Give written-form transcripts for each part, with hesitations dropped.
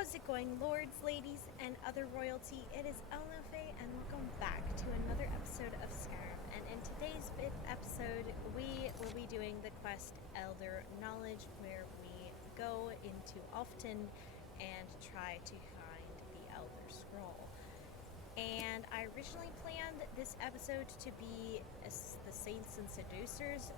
How's it going, lords, ladies, and other royalty? It is Elnofe, and welcome back to another episode of Skyrim. And in today's episode, we will be doing the quest Elder Knowledge, where we go into Alftand and try to find the Elder Scroll. And I originally planned this episode to be the Saints and Seducers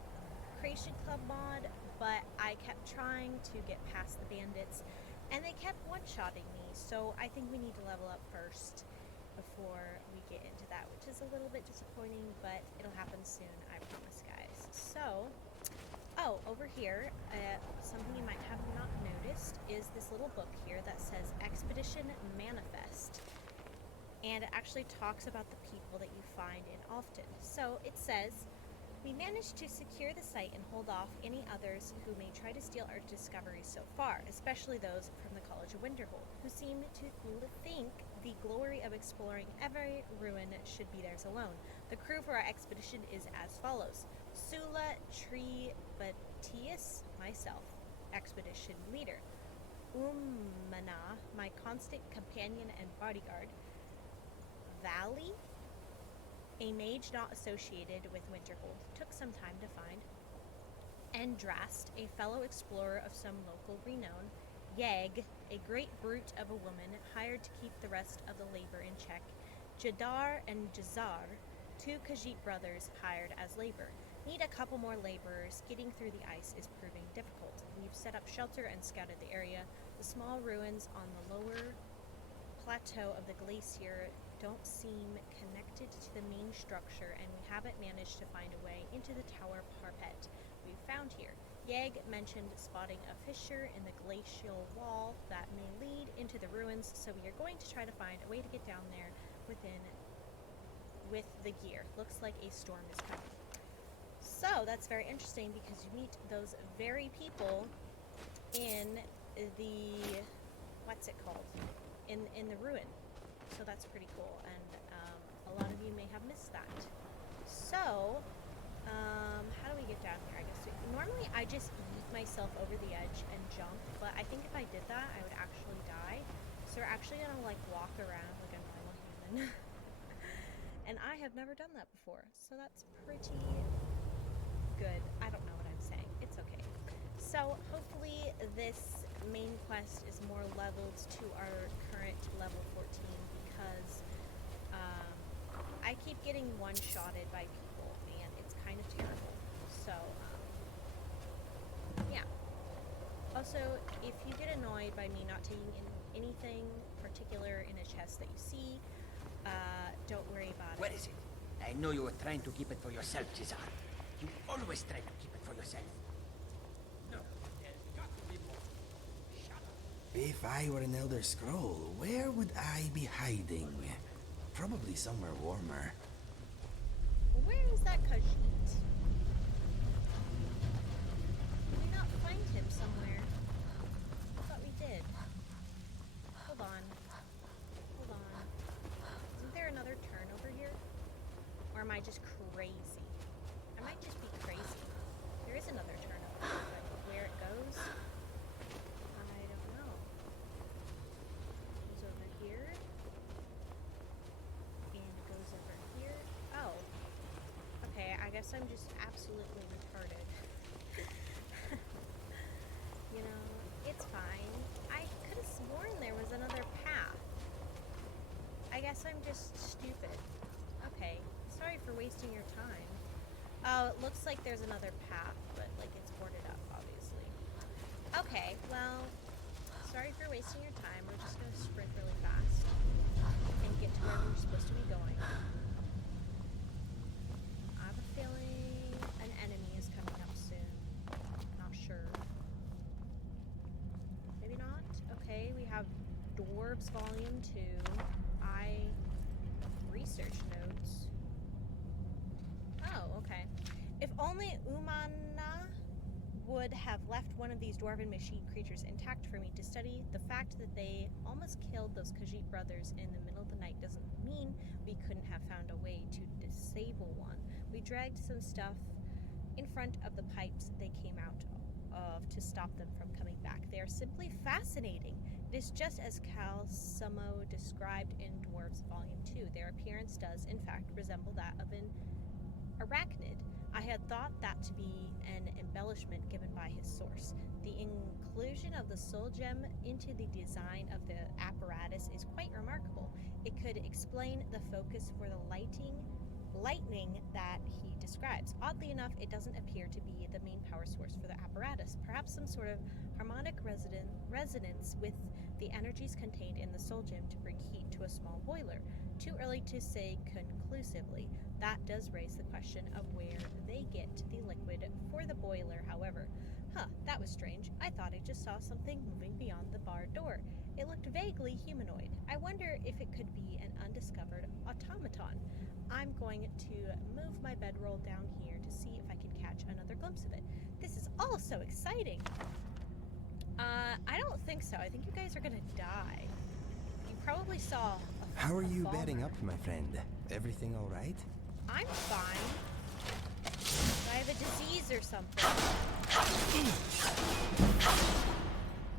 Creation Club mod, but I kept trying to get past the bandits, and they kept one-shotting me, so I think we need to level up first before we get into that, which is a little bit disappointing, but it'll happen soon, I promise, guys. So, over here, something you might have not noticed is this little book here that says Expedition Manifest, and it actually talks about the people that you find in Alftand. So, it says, we managed to secure the site and hold off any others who may try to steal our discoveries so far, especially those from the College of Winterhold, who seem to think the glory of exploring every ruin should be theirs alone. The crew for our expedition is as follows: Sula Tribatius, myself, expedition leader; Umana, my constant companion and bodyguard; Valley, a mage not associated with Winterhold, took some time to find; Endrast, a fellow explorer of some local renown; Yeg, a great brute of a woman, hired to keep the rest of the labor in check; Jadar and Jazar, two Khajiit brothers hired as labor. Need a couple more laborers. Getting through the ice is proving difficult. We've set up shelter and scouted the area. The small ruins on the lower plateau of the glacier don't seem connected to the main structure, and we haven't managed to find a way into the tower parapet we found here. Yeg mentioned spotting a fissure in the glacial wall that may lead into the ruins, so we are going to try to find a way to get down there with the gear. Looks like a storm is coming. So that's very interesting, because you meet those very people in the, what's it called? In the ruin. So that's pretty cool, and a lot of you may have missed that. So, how do we get down here? I guess normally I just yeet myself over the edge and jump, but I think if I did that, I would actually die. So we're actually gonna walk around like a normal human. And I have never done that before, so that's pretty good. I don't know what I'm saying. It's okay. So hopefully this main quest is more leveled to our current level 14, because I keep getting one-shotted by people, and it's kind of terrible. So, yeah. Also, if you get annoyed by me not taking in anything particular in a chest that you see, don't worry about it. Where is it? I know you were trying to keep it for yourself, Cesar. You always try to keep it for yourself. No, there's got to be more. Shut up. If I were an Elder Scroll, where would I be hiding? Probably somewhere warmer. Where is that Khajiit? Did we not find him somewhere? I thought we did. Hold on. Isn't there another turn over here? Or am I just crazy? I might just be crazy. There is another turn over here, but where it goes, I don't know. It goes over here. And it goes over here. Oh. Okay, I guess I'm just absolutely retarded. You know, it's fine. I could have sworn there was another path. I guess I'm just stupid. Okay, sorry for wasting your time. Oh, it looks like there's another path, but it's boarded up, obviously. Okay, well, sorry for wasting your time. We're just gonna sprint really fast and get to where we're supposed to be going. I have a feeling an enemy is coming up soon. Not sure. Maybe not? Okay, we have Dwarves Volume 2. Research notes. Oh, okay. If only Umana would have left one of these dwarven machine creatures intact for me to study. The fact that they almost killed those Khajiit brothers in the middle of the night doesn't mean we couldn't have found a way to disable one. We dragged some stuff in front of the pipes they came out of to stop them from coming back. They are simply fascinating. It is just as Calsamo described in Dwarves Volume 2. Their appearance does, in fact, resemble that of an arachnid. I had thought that to be an embellishment given by his source. The inclusion of the soul gem into the design of the apparatus is quite remarkable. It could explain the focus for the lightning that he describes. Oddly enough, it doesn't appear to be the main power source for the apparatus. Perhaps some sort of harmonic resonance with the energies contained in the soul gem to bring heat to a small boiler. Too early to say conclusively. That does raise the question of where they get the liquid for the boiler, however. That was strange. I thought I just saw something moving beyond the barred door. It looked vaguely humanoid. I wonder if it could be an undiscovered automaton. I'm going to move my bedroll down here to see if I can catch another glimpse of it. This is all so exciting. I don't think so. I think you guys are gonna die. You probably saw How are you fall bedding mark. up, my friend? Everything all right? I'm fine. Do I have a disease or something?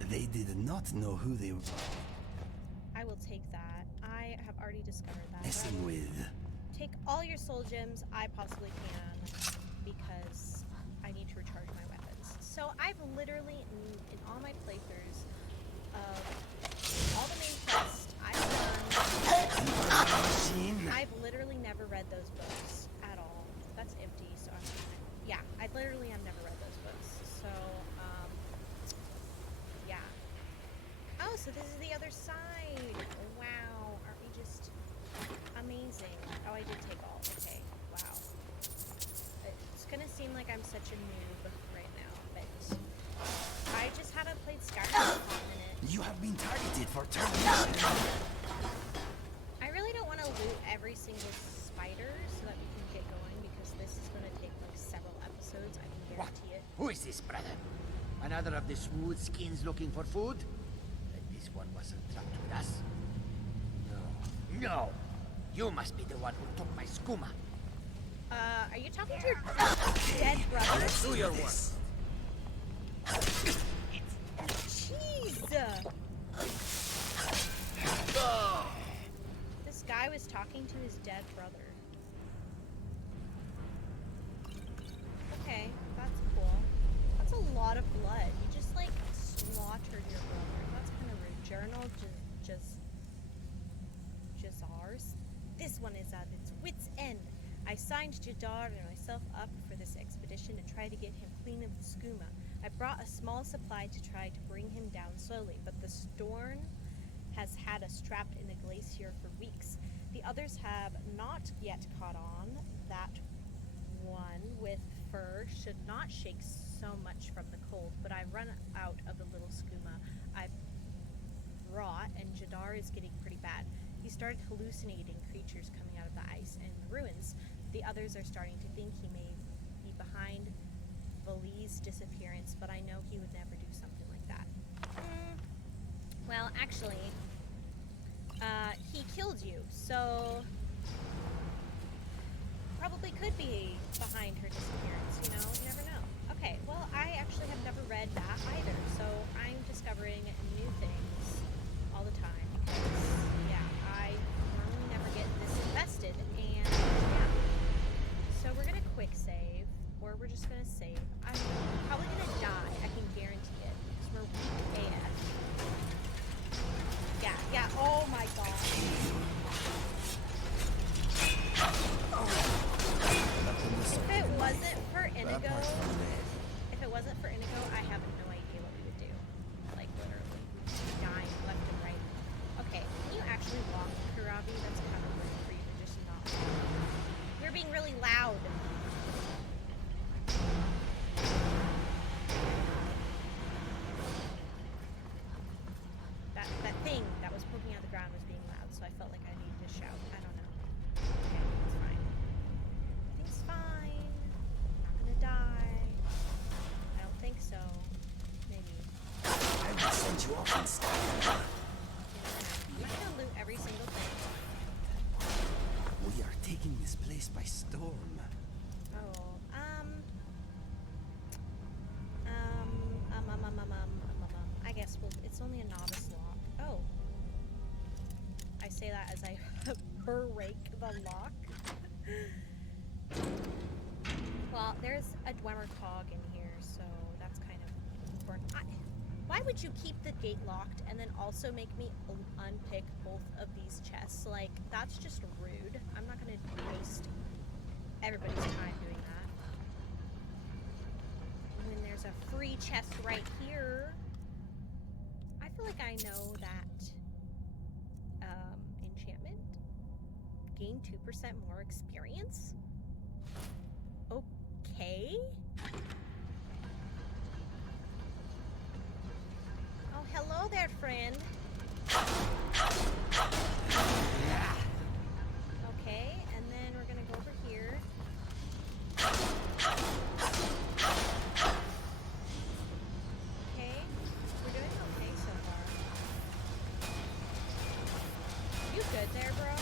They did not know who they were I will take that. I have already discovered that. messing with. Take all your soul gems I possibly can because I need to recharge my weapons. So I've literally, in all my playthroughs of all the main quests I've done, I've literally never read those books at all. That's empty, so yeah, I literally have never read those books. So, yeah. Oh, so this is the other side. Wow, aren't we just amazing? Oh, I did take all. Okay, wow. It's gonna seem like I'm such a noob right now, but I just haven't played Skyrim in a hot minute. You have been targeted for termination. I really don't want to loot every single spider so that we can get going because this is going to take like several episodes. I can What? guarantee it. Who is this, brother? Another of the smooth skins looking for food? This one wasn't trapped with us. No. No! You must be the one who took my skooma. Are you talking to your dead brother? Do your work. Jeez! This guy was talking to his dead brother. Okay, that's cool. That's a lot of blood. You just like slaughtered your brother. That's kind of rude. Journal Jazars. This one is at its wit's end. I signed Jadar and myself up for this expedition to try to get him clean of the skooma. I brought a small supply to try to bring him down slowly, but the storm has had us trapped in the glacier for weeks. The others have not yet caught on. That one with fur should not shake so much from the cold, but I've run out of the little skooma I've brought, and Jadar is getting pretty bad. He started hallucinating creatures coming out of the ice and the ruins. The others are starting to think he may be behind Vali's disappearance, but I know he would never do something like that. Well, actually, he killed you, so probably could be behind her disappearance, you know? You never know. Okay, well, I actually have never read that either, so I'm discovering new things all the time. Because, yeah, I normally never get this invested, and yeah. So we're gonna quick save, or we're just gonna save. I'm probably gonna die, I can guarantee it, because we're weak AF. Yeah, oh my god. If it wasn't for Inigo, I have no idea what we would do. Like, literally. Dying left and right. Okay, can you actually walk, Khiravi? That's kind of rude for you to just not walk. You're being really loud. That thing that was poking out the ground was being loud, so I felt like I needed to shout. I don't know. Okay, it's fine. Everything's fine. I'm not gonna die. I don't think so. Maybe. I will send you off instead. I'm just gonna loot every single thing. We are taking this place by storm. Oh, I guess it's only a novice lock. break the lock. Well, there's a Dwemer cog in here, so that's kind of important. Why would you keep the gate locked and then also make me unpick both of these chests? Like, that's just rude. I'm not going to waste everybody's time doing that. When there's a free chest right here. I feel like I know that enchantment. Gain 2% more experience? Okay. Oh, hello there, friend. Okay, and then we're gonna go over here. Okay, we're doing okay so far. You good there, bro?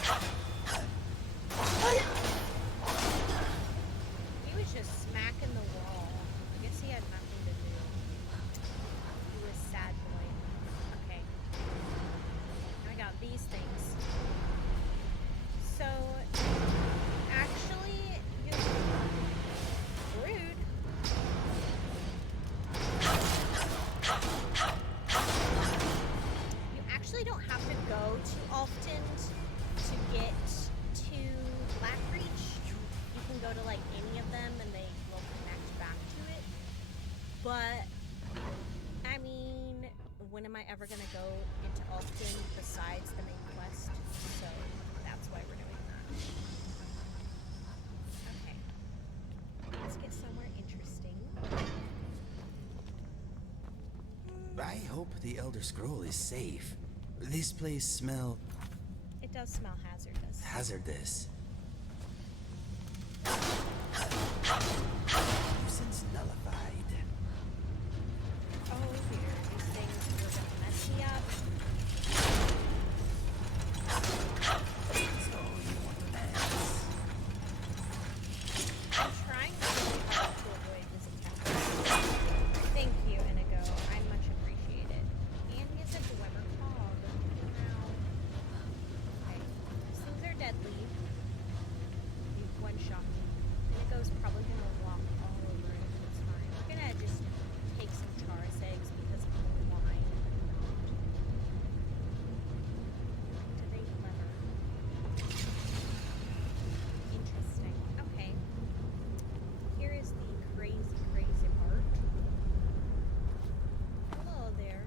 He was just smacking the wall. I guess he had nothing to do. He was sad boy. Okay. I got these things. So, actually, rude. You actually don't have to go to Alftand to get to Blackreach. You can go to like any of them and they will connect back to it. But I mean, when am I ever gonna go into Alftand besides the main quest? So that's why we're doing that. Okay. Let's get somewhere interesting. I hope the Elder Scroll is safe. This place smells It does smell hazardous. hazardous. Nuisance nullified. Oh dear, these things were gonna mess me up. So you want to dance? I'm trying really hard to avoid this attack. Thank you, Inigo. I much appreciate it. And he has a Dwemer cog. Wow. Okay. These things are deadly. You've one-shot me. Inigo's probably gonna walk all over it. It's fine. We're gonna just take some Charis eggs because why not? Activate lever. Interesting. Okay. Here is the crazy, crazy part. Hello there.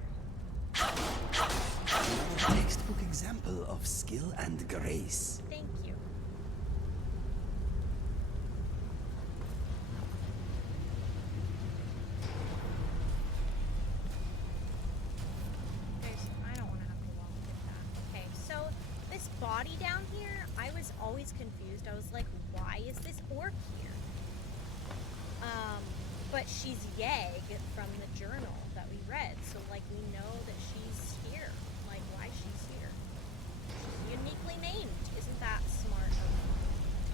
Another textbook example of skill and grace. Thank you. I don't want to have to walk with that. Okay, so this body down here, I was always confused. I was like, why is this orc here? But she's Yeg from the journal that we read, so like we know that she's here. Like why she's here. She's uniquely named. Isn't that smart of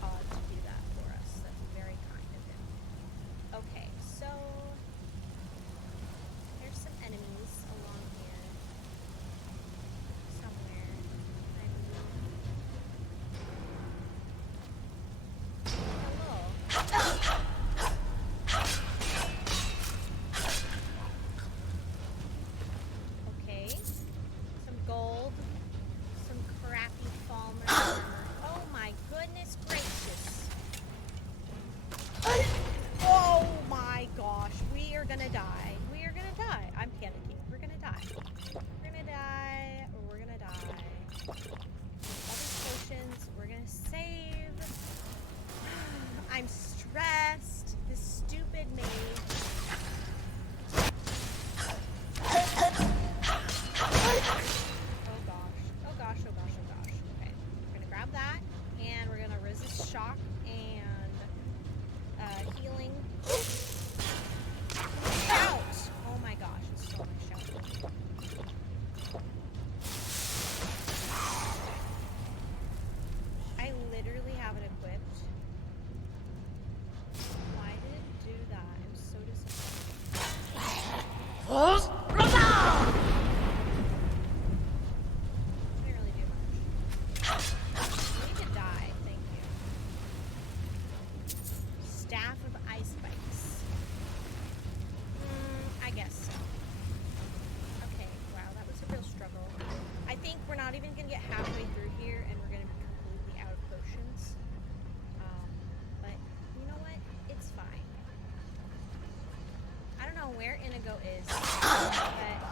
Todd to do that for us? That's very kind of him. Okay, so there's some enemies along here. Somewhere. I believe. Hello. Okay. Some gold. Some crappy Falmer armor. Oh my goodness gracious. Oh my gosh. We are gonna die. We are gonna die. I'm panicking. We're gonna die. We're gonna die. We're gonna die. All these potions. We're gonna save. I'm stressed. This stupid mage. Oh gosh. Oh gosh, oh gosh, oh gosh. Okay. We're gonna grab that and we're gonna resist shock and healing. Shout! Oh my gosh, it's so much shouting. I literally have it equipped. Why did it do that? I'm so disappointed. where Inigo is, but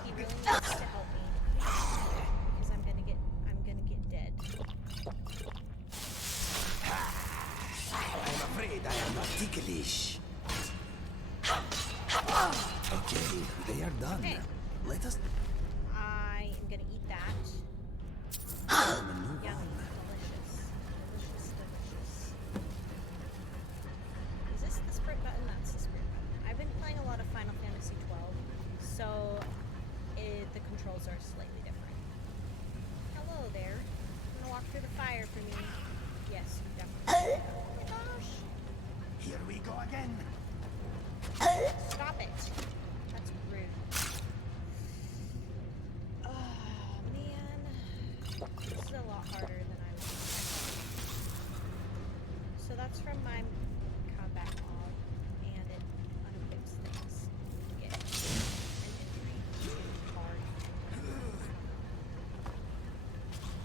he really needs to help me because I'm gonna get dead. I'm afraid I am not ticklish. Okay, they are done. Okay. Let us I am gonna eat that. move Yummy, on. delicious, delicious, delicious. Is this the sprint button? That's the sprint button. I've been playing a lot of Final Fantasy 12, so the controls are slightly different. Hello there. You wanna walk through the fire for me? Yes, you definitely. Oh my gosh! Here we go again. Stop it. That's rude. Oh man, this is a lot harder than I was expecting. So that's from my combat log, and it unequips things. Yeah, an injury to hard.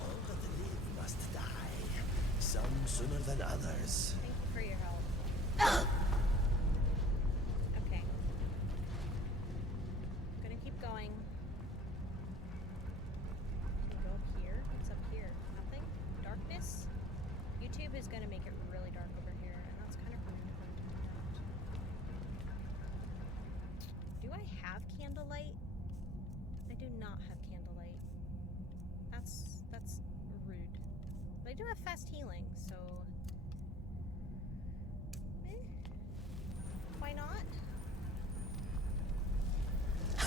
All that live must die. Some sooner than others. Thank you for your help. Okay. I'm gonna keep going. Can we go up here? What's up here? Nothing? Darkness? YouTube is gonna make it really dark over here, and that's kind of rude for it to do that. Do I have candlelight? I do not have candlelight. That's rude. But I do have fast healing, so why not? I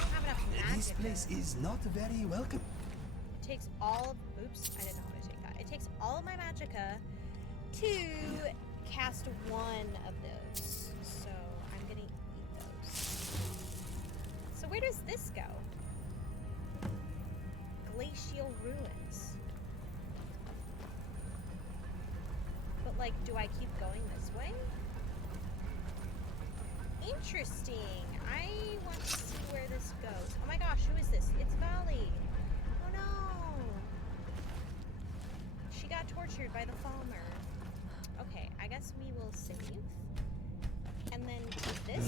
don't have enough This magic. place is not very welcome. It takes all of, oops, I didn't know how to take that. It takes all of my magicka to cast one of those. So I'm gonna eat those. So where does this go? Glacial ruins. But like, do I keep going this way? Interesting. I want to see where this goes. Oh my gosh, who is this? It's Valley. Oh no. She got tortured by the Falmer. Okay, I guess we will save. And then do this.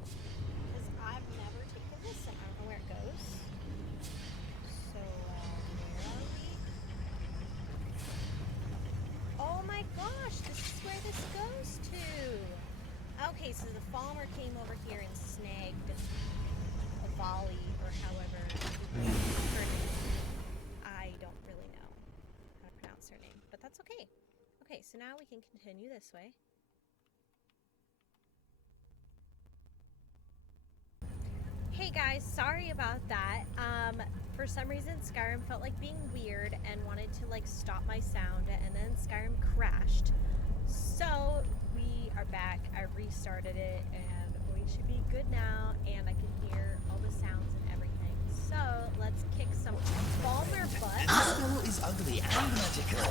Because I've never taken this and I don't know where it goes. So, where are we? Oh my gosh, this is where this goes to. Okay, so the Falmer came over here and snagged a volley, or however her name. I don't really know how to pronounce her name, but that's okay. Okay, so now we can continue this way. Hey guys, sorry about that. For some reason Skyrim felt like being weird and wanted to like stop my sound, and then Skyrim crashed. So we are back. I restarted it and we should be good now, and I can hear all the sounds and everything. So let's kick some Falmer butt. This fellow is ugly and magical.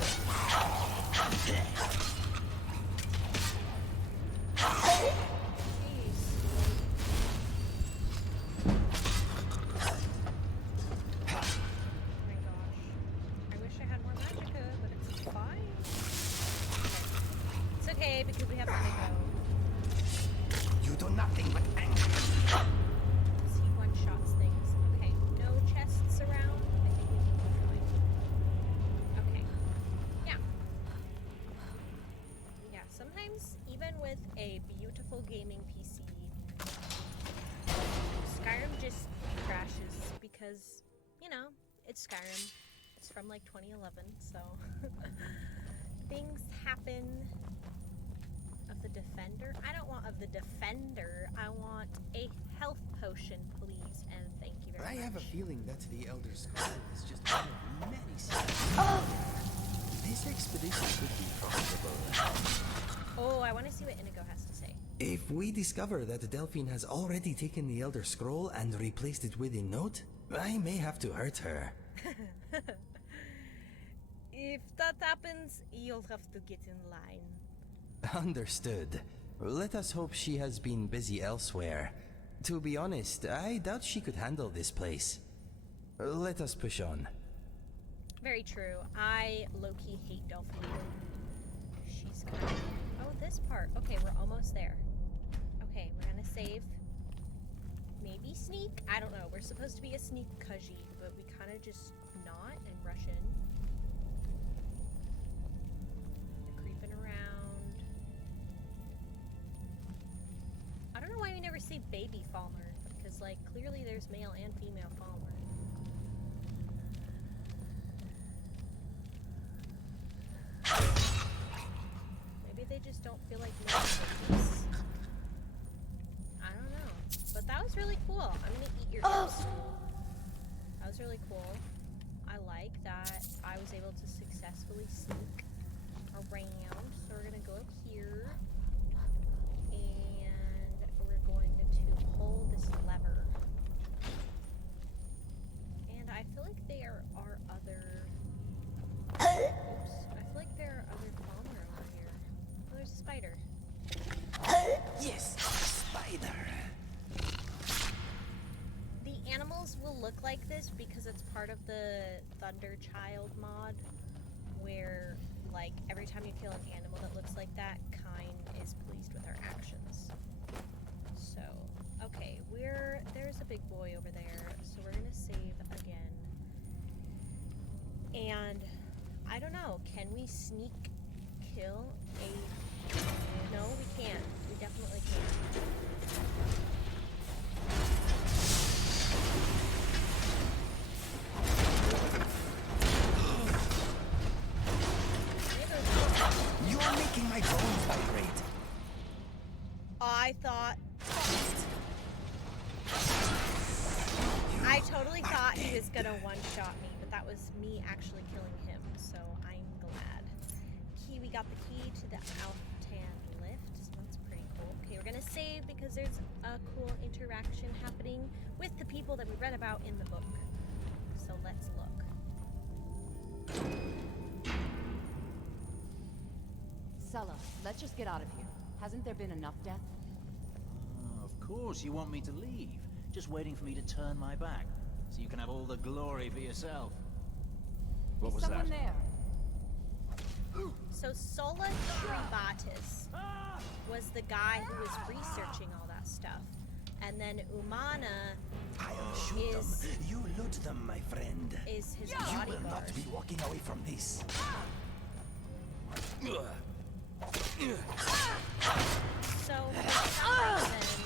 Jeez. Oh my gosh. I wish I had more magicka, but it's fine. Okay. It's okay because we have Inigo. You do nothing but anger. He one-shots things. Okay, no chests around. I think we can go fine. Okay. Yeah. Yeah, sometimes even with a beautiful gaming PC, Skyrim just crashes because, you know, it's Skyrim. It's from like 2011, so things happen. Of the Defender? I don't want of the Defender. I want a health potion, please, and thank you very I much. have a feeling that the Elder Scroll is just one of many secrets. This expedition could be profitable. Oh, I want to see what Inigo has to say. If we discover that Delphine has already taken the Elder Scroll and replaced it with a note, I may have to hurt her. If that happens, you'll have to get in line. Understood. Let us hope she has been busy elsewhere. To be honest, I doubt she could handle this place. Let us push on. Very true. I low-key hate Delphine. She's kind of... Oh, this part. Okay, we're almost there. Okay, we're gonna save. Maybe sneak? I don't know. We're supposed to be a sneak cudgy, but we kind of just not and rush in. They're creeping around. I don't know why we never see baby Falmer, because, like, clearly there's male and female Falmer. Maybe they just don't feel like making this. I don't know. But that was really cool. I'm gonna eat your ghost. That was really cool. I like that I was able to successfully sneak around. So we're gonna go up here. And we're going to pull this lever. And I feel like there are other... Oops. I feel like there are other Falmer over here. Oh, there's a spider. Yes, spider. The animals will look like this because it's part of the Thunder Child mod, where, like, every time you kill an animal that looks like that, Kine is pleased with our actions. So, okay, there's a big boy over there, so we're gonna save again. And, I don't know, can we sneak kill a... No, we can't. We definitely can't. You're making my bones vibrate. I thought... I totally thought he was gonna one-shot me, but that was me actually killing him, so I'm glad. We got the key to the Alftand lift, so that's pretty cool. Okay, we're gonna save because there's a cool interaction happening with the people that we read about in the book. So let's look. Sulla, let's just get out of here. Hasn't there been enough death? Of course you want me to leave. Just waiting for me to turn my back, so you can have all the glory for yourself. What was Someone that? there. So Sola Tribatis was the guy who was researching all that stuff. And then Umana I'll shoot them. is You loot them, my friend. his You will bodyguard. not be walking away from this. So for some reason,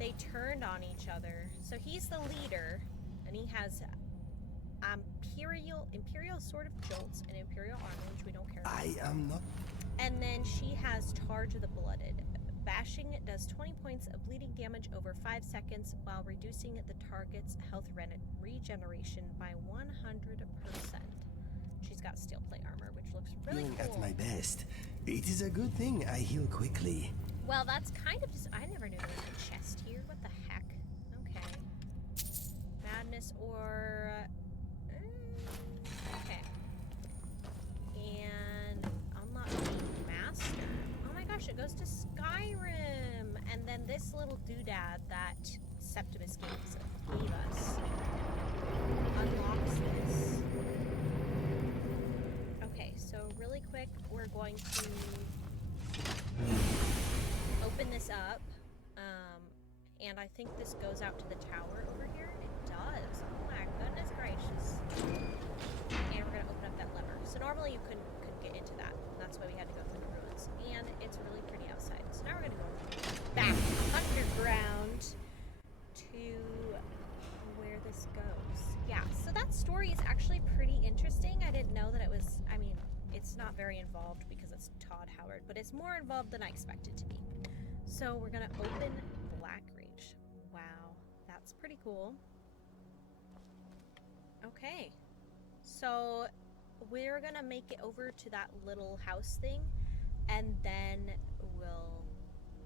they turned on each other. So he's the leader, and he has Imperial Sword of Jolts and Imperial Armor, which we don't care about. I am not... And then she has Charge of the Blooded. Bashing does 20 points of bleeding damage over 5 seconds while reducing the target's health regeneration by 100%. She's got steel plate armor, which looks really Being cool. at my best. It is a good thing I heal quickly. Well, that's kind of just... I never knew there was a chest here. What the heck? Okay. Madness or... okay. And unlock the master. Oh my gosh, it goes to Skyrim! And then this little doodad that Septimus gave us unlocks this. Okay, so really quick, we're going to open this up. And I think this goes out to the tower over here. It does. Oh my goodness gracious. And we're gonna open up that lever. So normally you couldn't get into that. That's why we had to go through the ruins. And it's really pretty outside. So now we're gonna go back underground to where this goes. Yeah, so that story is actually pretty interesting. I didn't know that it was, I mean, it's not very involved because it's Todd Howard, but it's more involved than I expected to be. So we're gonna open Blackreach. Wow, that's pretty cool. Okay, so we're gonna make it over to that little house thing, and then we'll...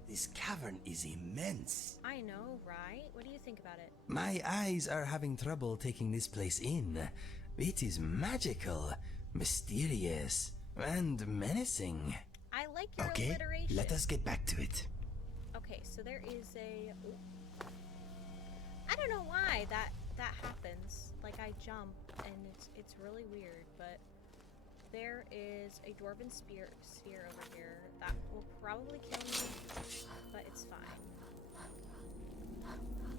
This cavern is immense. I know, right? What do you think about it? My eyes are having trouble taking this place in. It is magical, mysterious, and menacing. I like your Okay, alliteration. let us get back to it. Okay, so there is a... ooh. I don't know why that happens. Like, I jump and it's really weird, but there is a dwarven sphere over here that will probably kill me, but it's fine.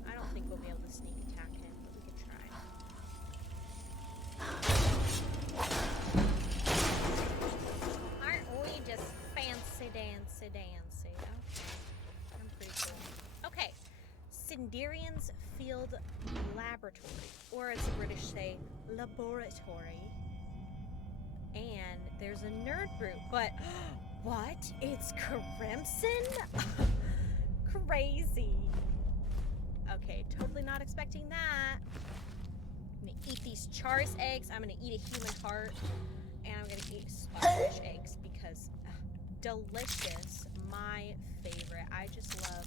I don't think we'll be able to sneak attack him, but we could try. Aren't we just fancy dancy? Okay. I'm pretty cool. Okay. Sinderian's Field Laboratory, or as the British say, laboratory. And there's a nerd root, but what? It's Crimson? Crazy. Okay, totally not expecting that. I'm gonna eat these Charis eggs. I'm gonna eat a human heart. And I'm gonna eat Spotfish eggs because delicious. My favorite. I just love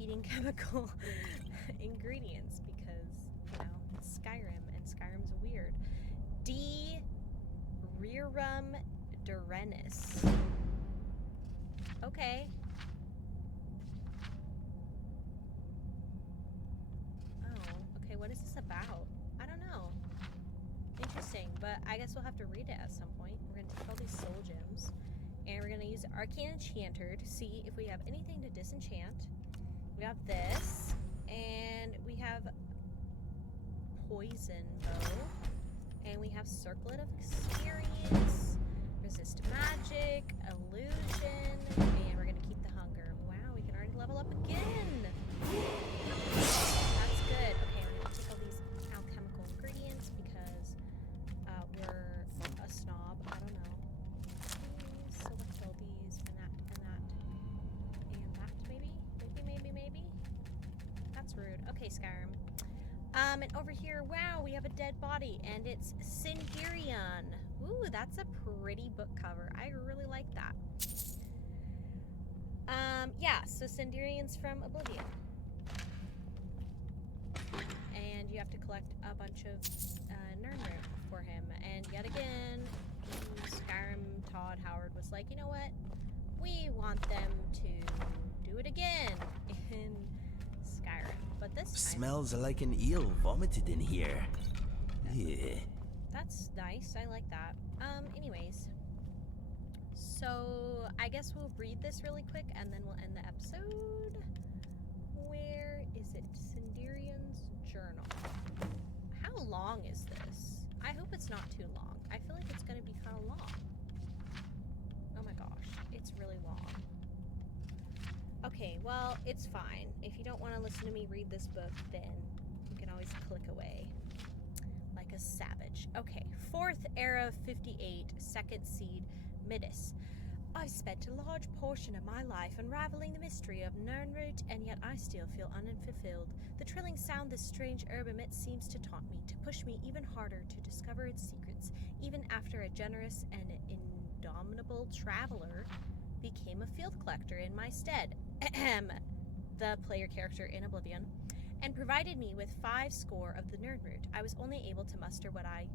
eating chemical ingredients because, you know, Skyrim, and Skyrim's weird. D. Rerum Durenis. Okay. Oh, okay, what is this about? I don't know. Interesting, but I guess we'll have to read it at some point. We're gonna take all these soul gems, and we're gonna use Arcane Enchanter to see if we have anything to disenchant. We have this, and we have Poison Bow, and we have Circlet of Experience, Resist Magic, Illusion, and we're gonna keep the Hunger. Wow, we can already level up again! That's good. Okay, I'm gonna take all these alchemical ingredients because we're a snob. I don't know. Select all these and that and that and that. Maybe. That's rude. Okay, Skyrim. And over here, wow, we have a dead body, and it's Sinderian. Ooh, that's a pretty book cover. I really like that. Yeah, so Sinderian's from Oblivion. And you have to collect a bunch of Nirnroot for him. And yet again, Skyrim Todd Howard was like, you know what? We want them to do it again in Skyrim. But this time... Smells like an eel vomited in here. Yeah. That's nice. I like that. Anyways. So, I guess we'll read this really quick and then we'll end the episode. Where is it? Sinderian's Journal. How long is this? I hope it's not too long. I feel like it's going to be kind of long. Oh my gosh. It's really long. Okay, well, it's fine. If you don't want to listen to me read this book, then you can always click away. Like a savage. Okay, 4th Era 58, 2nd Seed, Midas. I've spent a large portion of my life unraveling the mystery of Nirnroot, and yet I still feel unfulfilled. The trilling sound this strange herb emits seems to taunt me, to push me even harder to discover its secrets, even after a generous and indomitable traveler became a field collector in my stead. The player character in Oblivion, and provided me with 5 score of the Nirnroot. I was only able to muster what I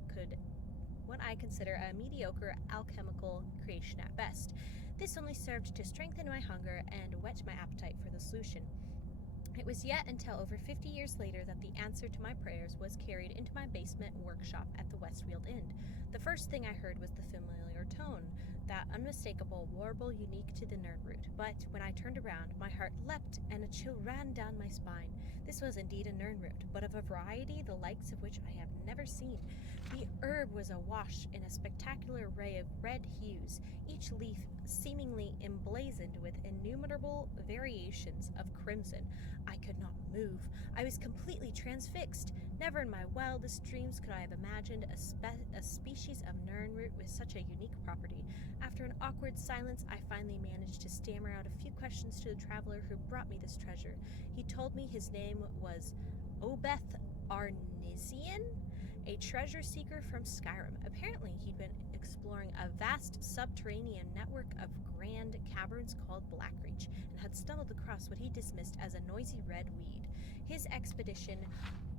consider a mediocre alchemical creation at best. This only served to strengthen my hunger and whet my appetite for the solution. It was yet until over 50 years later that the answer to my prayers was carried into my basement workshop at the Westfield Inn. The first thing I heard was the familiar tone, that unmistakable warble unique to the Nirnroot. But when I turned around, my heart leapt and a chill ran down my spine. This was indeed a Nirnroot, but of a variety the likes of which I have never seen. The herb was awash in a spectacular array of red hues, each leaf seemingly emblazoned with innumerable variations of crimson. I could not move. I was completely transfixed. Never in my wildest dreams could I have imagined a species of Nirnroot with such a unique property. After an awkward silence, I finally managed to stammer out a few questions to the traveler who brought me this treasure. He told me his name was Obeth Arnisian, a treasure seeker from Skyrim. Apparently, he'd been exploring a vast subterranean network of grand caverns called Blackreach, and had stumbled across what he dismissed as a noisy red weed. His expedition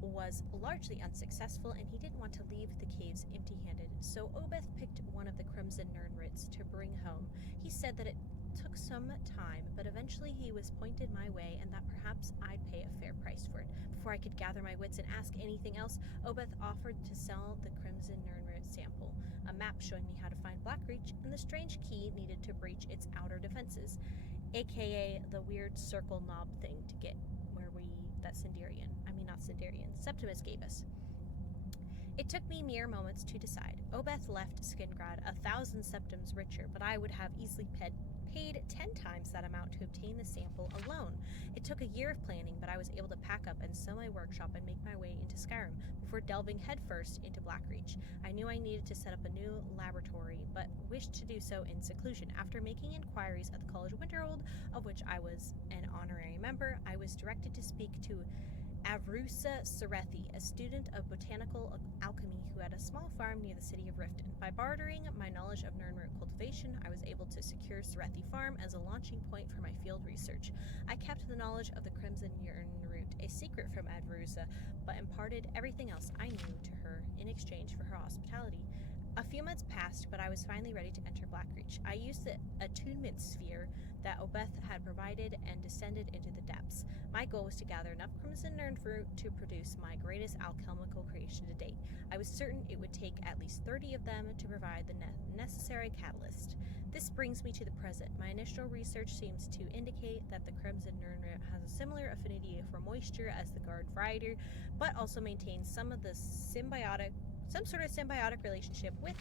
was largely unsuccessful, and he didn't want to leave the caves empty-handed, so Obeth picked one of the crimson Nirnroots to bring home. He said that it took some time, but eventually he was pointed my way and that perhaps I'd pay a fair price for it. Before I could gather my wits and ask anything else, Obeth offered to sell the Crimson Nirnroot sample, a map showing me how to find Blackreach, and the strange key needed to breach its outer defenses, aka the weird circle knob thing to get Septimus gave us. It took me mere moments to decide. Obeth left Skingrad 1,000 septims richer, but I would have easily paid 10 times that amount to obtain the sample alone. It took a year of planning, but I was able to pack up and sell my workshop and make my way into Skyrim before delving headfirst into Blackreach. I knew I needed to set up a new laboratory, but wished to do so in seclusion. After making inquiries at the College of Winterhold, of which I was an honorary member, I was directed to speak to Avrusa Serethi, a student of botanical alchemy who had a small farm near the city of Riften. By bartering my knowledge of Nirnroot cultivation, I was able to secure Serethi Farm as a launching point for my field research. I kept the knowledge of the Crimson Nirnroot a secret from Avrusa, but imparted everything else I knew to her in exchange for her hospitality. A few months passed, but I was finally ready to enter Blackreach. I used the attunement sphere that Obeth had provided and descended into the depths. My goal was to gather enough Crimson Nirnroot to produce my greatest alchemical creation to date. I was certain it would take at least 30 of them to provide the necessary catalyst. This brings me to the present. My initial research seems to indicate that the Crimson Nirnroot has a similar affinity for moisture as the Guard Variety, but also maintains some sort of symbiotic relationship with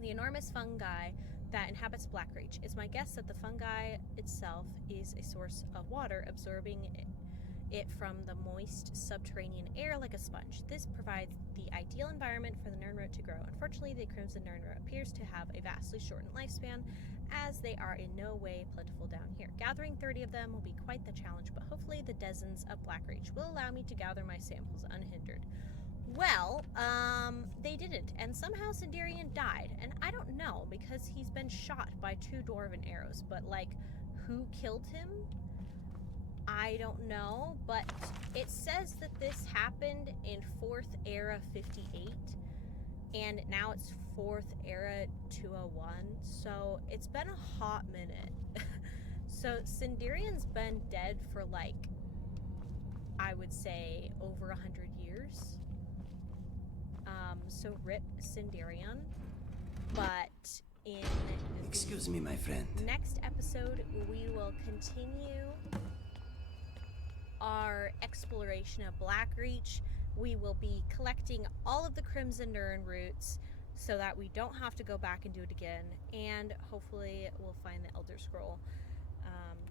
the enormous fungi that inhabits Blackreach. It's my guess that the fungi itself is a source of water, absorbing it from the moist subterranean air like a sponge. This provides the ideal environment for the Nirnroot to grow. Unfortunately, the Crimson Nirnroot appears to have a vastly shortened lifespan, as they are in no way plentiful down here. Gathering 30 of them will be quite the challenge, but hopefully the dozens of Blackreach will allow me to gather my samples unhindered. Well, they didn't, and somehow Sindarian died, and I don't know, because he's been shot by 2 dwarven arrows, but, like, who killed him? I don't know, but it says that this happened in 4th Era 58, and now it's 4th Era 201, so it's been a hot minute. So Sindarian's been dead for, like, I would say over 100 years. So rip Sindarian, but in Excuse me, my friend. next episode we will continue our exploration of Blackreach. We will be collecting all of the Crimson Nirnroots so that we don't have to go back and do it again, and hopefully we'll find the Elder Scroll.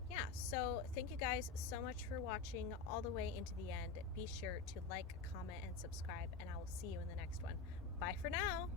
Yeah, so thank you guys so much for watching all the way into the end. Be sure to like, comment, and subscribe, and I will see you in the next one. Bye for now!